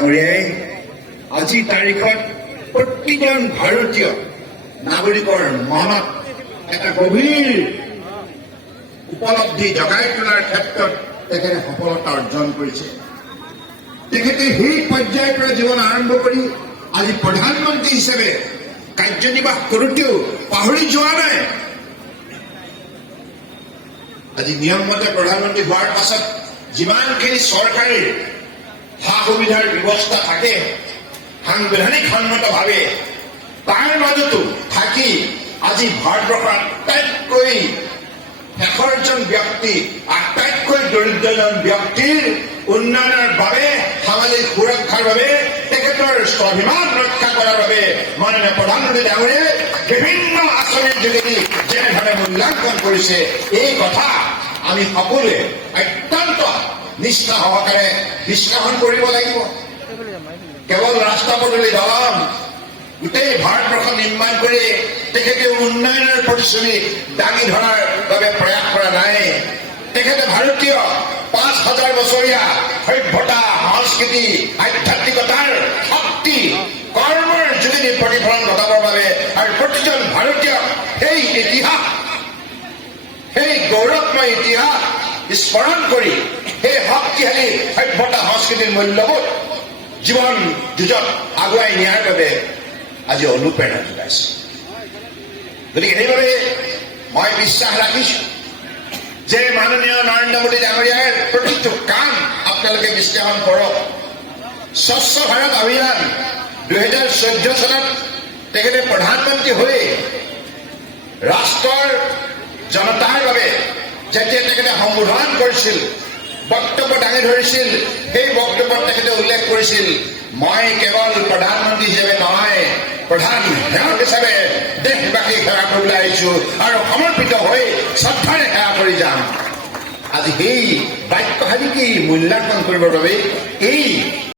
ডাঙৰীয়াই আজিৰ তাৰিখত প্ৰতিজন ভাৰতীয় নাগৰিকৰ মনত এটা গভীৰ উপলব্ধি জগাই তোলাৰ ক্ষেত্ৰত তেখেতে সফলতা অৰ্জন কৰিছে। তেখেতে সেই পৰ্যায়ৰ পৰা জীৱন আৰম্ভ কৰি আজি প্ৰধানমন্ত্ৰী হিচাপে কাৰ্যনিৰ্বাহ কৰোঁতেও পাহৰি যোৱা নাই। আজি নিয়মমতে প্ৰধানমন্ত্ৰী হোৱাৰ পাছত যিমানখিনি চৰকাৰী সা সুবিধাৰ ব্যৱস্থা থাকে সাংবিধানিক সন্মতভাৱে তাৰ মাজতো থাকি আজি ভাৰতবৰ্ষৰ আটাইতকৈ শেষৰজন ব্যক্তি আটাইতকৈ দৰিদ্ৰজন ব্যক্তিৰ উন্নয়নৰ বাবে সামাজিক সুৰক্ষাৰ বাবে তেখেতৰ স্বাভিমান ৰক্ষা কৰাৰ বাবে মাননীয় প্ৰধানমন্ত্ৰী ডাঙৰীয়াই বিভিন্ন আঁচনিৰ যোগেদি যেনেধৰণে মূল্যাংকন কৰিছে এই কথা আমি সকলোৱে অত্যন্ত নিষ্ঠা সহকাৰে বিশ্লেষণ কৰিব লাগিব। কেৱল ৰাস্তা পদূলি দলং গোটেই ভাৰতবৰ্ষ নিৰ্মাণ কৰি তেখেতে উন্নয়নৰ প্ৰতিশ্ৰুতি দাঙি ধৰাৰ বাবে প্ৰয়াস কৰা নাই। তেখেতে ভাৰতীয় ৫,০০০ বছৰীয়া সভ্যতা সংস্কৃতি আধ্যাত্মিকতাৰ শক্তি কৰ্মৰ যোগেদি প্ৰতিফলন ঘটাবৰ বাবে আৰু প্ৰতিজন ভাৰতীয়ক সেই ইতিহাস সেই গৌৰৱময় ইতিহাস স্মৰণ কৰি সেই শক্তিশালী সভ্যতা সংস্কৃতিৰ মূল্যবোধ জীৱন যুঁজত আগুৱাই নিয়াৰ বাবে আজি অনুপ্ৰেৰণা যোগাইছে। গতিকে সেইবাবে মই বিশ্বাস ৰাখিছোঁ যে মাননীয় নৰেন্দ্ৰ মোদী ডাঙৰীয়াৰ প্ৰতিটো কাম আপোনালোকে বিশ্লেষণ কৰক। স্বচ্ছ ভাৰত অভিযান ২০১৪ চনত তেখেতে প্ৰধানমন্ত্ৰী হৈ ৰাষ্ট্ৰৰ জনতাৰ বাবে যেতিয়া তেখেতে সম্বোধন কৰিছিল বক্তব্য দাঙি ধৰিছিল সেই বক্তব্যত তেখেতে উল্লেখ কৰিছিল মই কেৱল প্ৰধানমন্ত্ৰী হিচাপে নহয় প্ৰধান সেৱক হিচাপে দেশবাসীক সেৱা কৰিবলৈ আহিছোঁ আৰু সমৰ্পিত হৈ শ্ৰদ্ধাৰে সেৱা কৰি যাম। আজি সেই বাক্যশালীকেই মূল্যাংকন কৰিবৰ বাবে এই